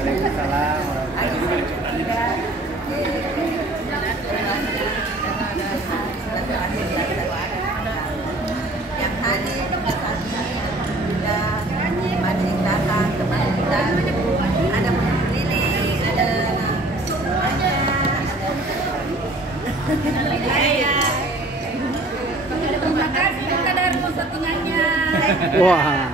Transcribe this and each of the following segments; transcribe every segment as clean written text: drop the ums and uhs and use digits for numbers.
Waalaikumsalam. Yang hadir saat ini ada Majelis Datang, teman kita, ada Lili, ada semuanya, terima kasih kadar postingannya. Wah.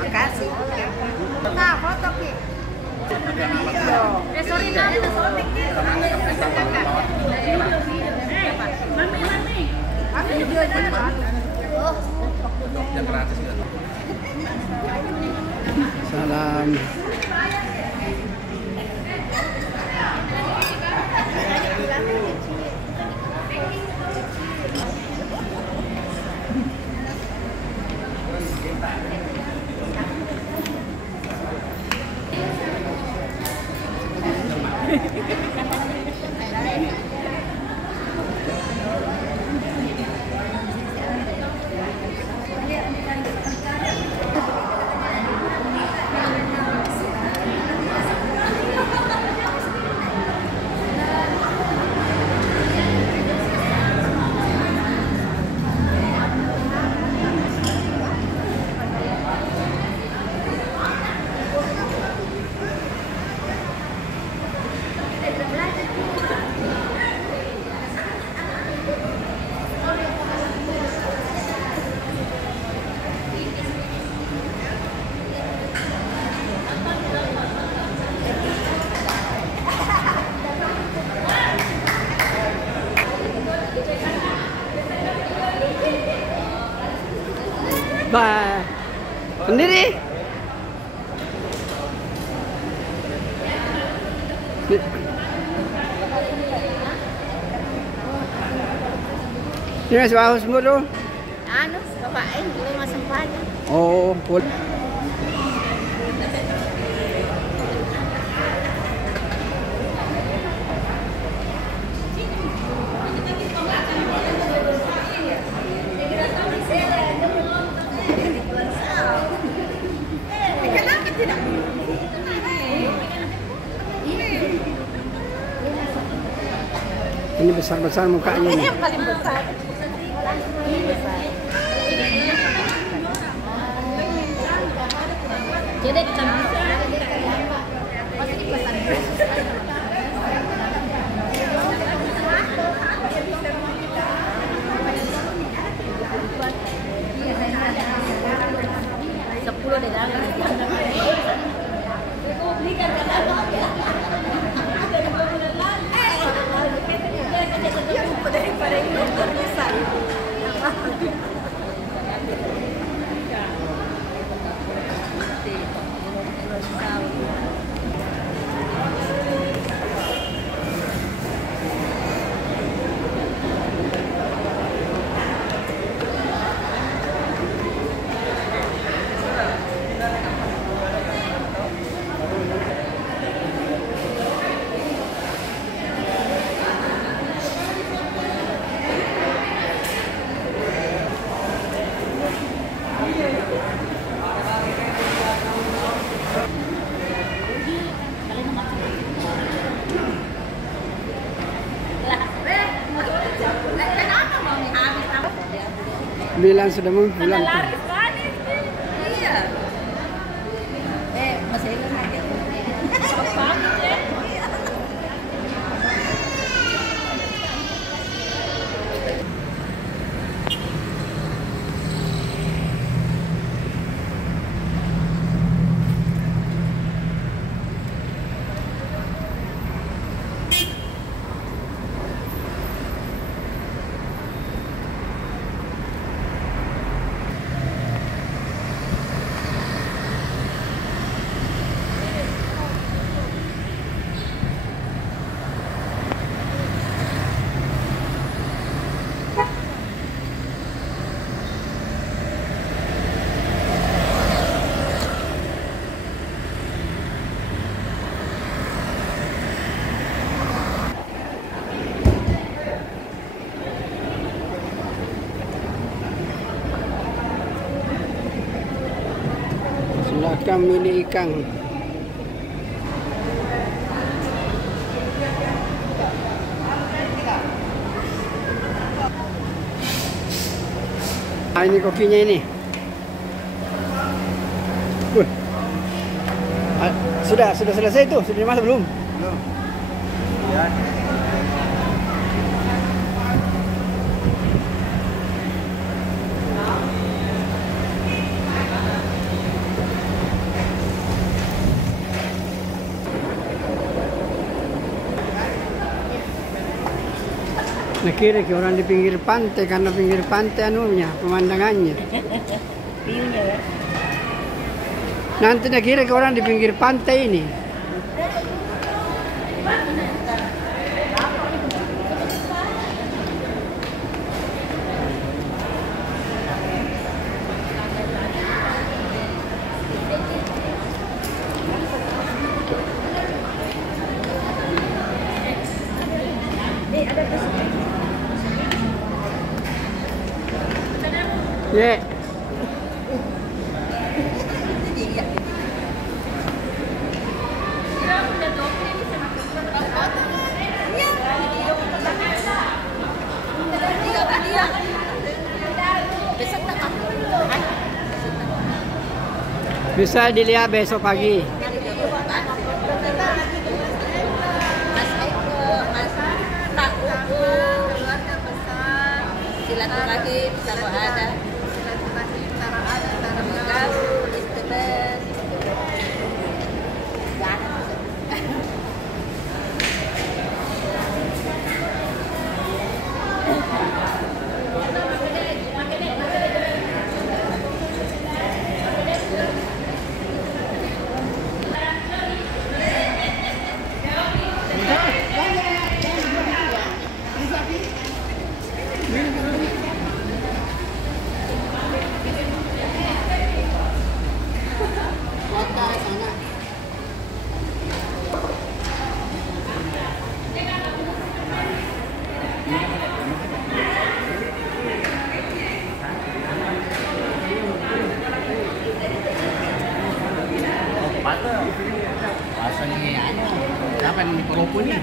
Makasih. Nah, foto Ki. Sorry, nah, itu shooting Ki. Mami video aja. Oh, Yang gratis nggak? Salam. Bah, sendiri. Ini masih bagus dulu. anu, bapain dulu masang banyak. Oh, cool. Kenapa tidak? Ini besar-besar mukanya Ini nih. yang paling besar. Ini besar. Jadi ditambahin. Sepuluh deh jangan. Daripada ini besar. Bilang sudah mau pulang. Laris manis nih. Iya. Masih ingat aja. Apa ya? Tukang mili ikan. Ah, ini kopinya ini. Ah, sudah selesai tuh. Sudah dimasak belum? Belum. Ya. Nakira ke orang di pinggir pantai karena pinggir pantai anunya pemandangannya. View-nya ya. Nanti nakira ke orang di pinggir pantai ini. Ya. Bisa dilihat besok pagi. Silaturahim kalau ada. Rasanya anu, apa nih kelopo nih?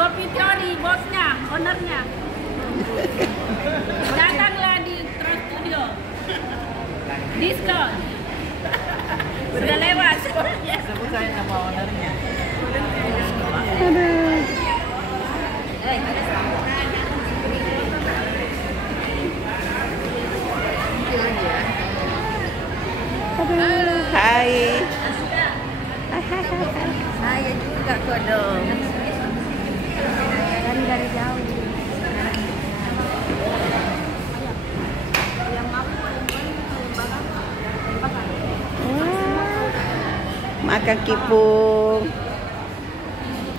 Kopi teori bosnya, ownernya. Datanglah di Trans Studio. Diskon. Sudah lewat. Sebut saya nama ownernya. Hai. Saya juga kodong. Dari jauh. Makan kipung.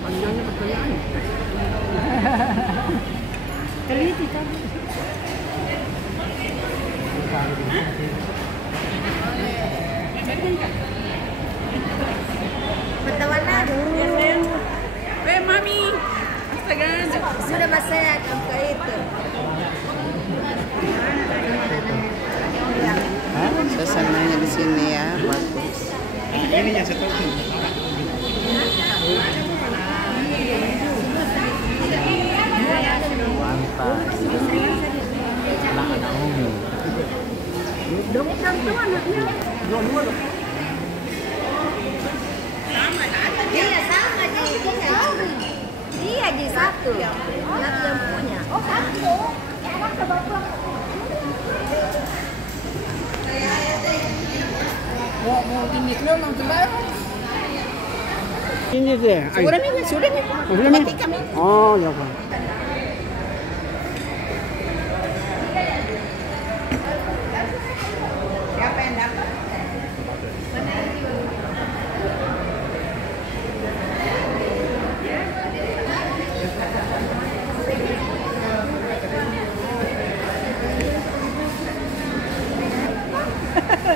Panjangnya pertanyaan. Teliti tadi. Bertawana. Mami. Astaga, sudah masaya ke itu. Suasananya di sini ya, bagus. Ini yang satu itu. Mantap. Anak-anak Umi. Dong itu anaknya. Dua-dua loh. Iya sama jadi dia jadi satu. Anak yang punya. Oh satu. Anak sebapak. Mau ini memang kembali. Ini deh. Sudah nih. Oh, sudah nih? Matikan nih. Oh, ya Pak. Siapa yang dapat?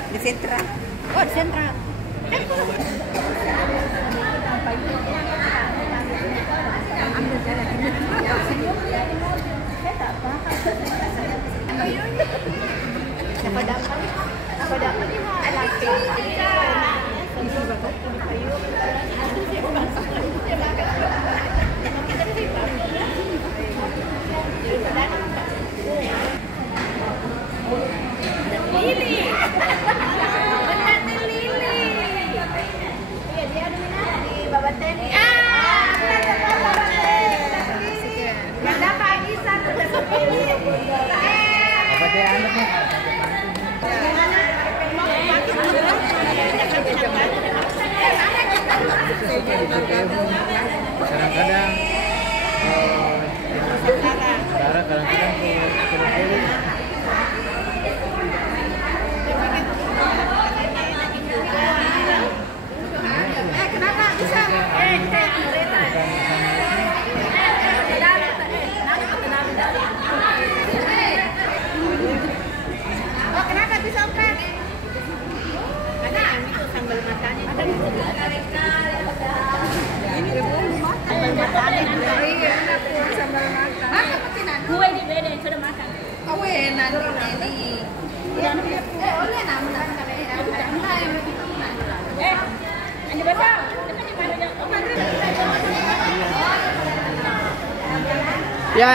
Di sentra. Oh di sentra. Kadang-kadang kadang-kadang kiri-kiri. Kenapa bisa? Oh, kenapa bisa Okan? Ada itu sambal matanya. Ada sambal matanya. Iya, enak tuh sambal mata. Gue di beda yang sudah makan. Oh, enak ini. Oleh nama Andi basah. Ya.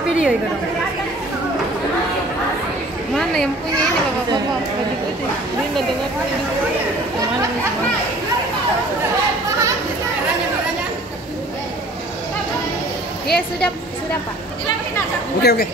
Video itu. Mana yang punya ini bapak-bapak baju putih? Ini udah dengar ini. Mana nih semua? Ya sudah Pak. Oke.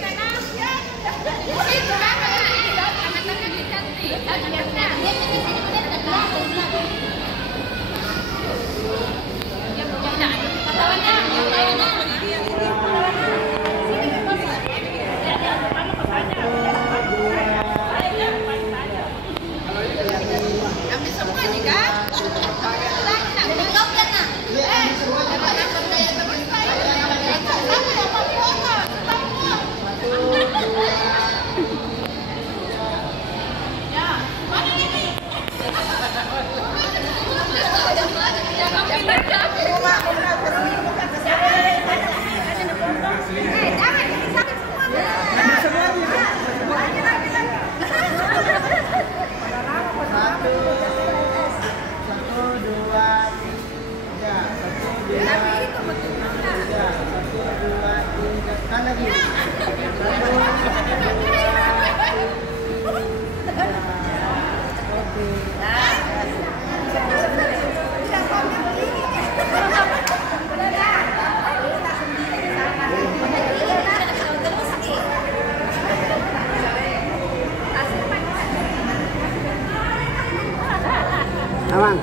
Aman.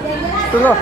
Tunggu.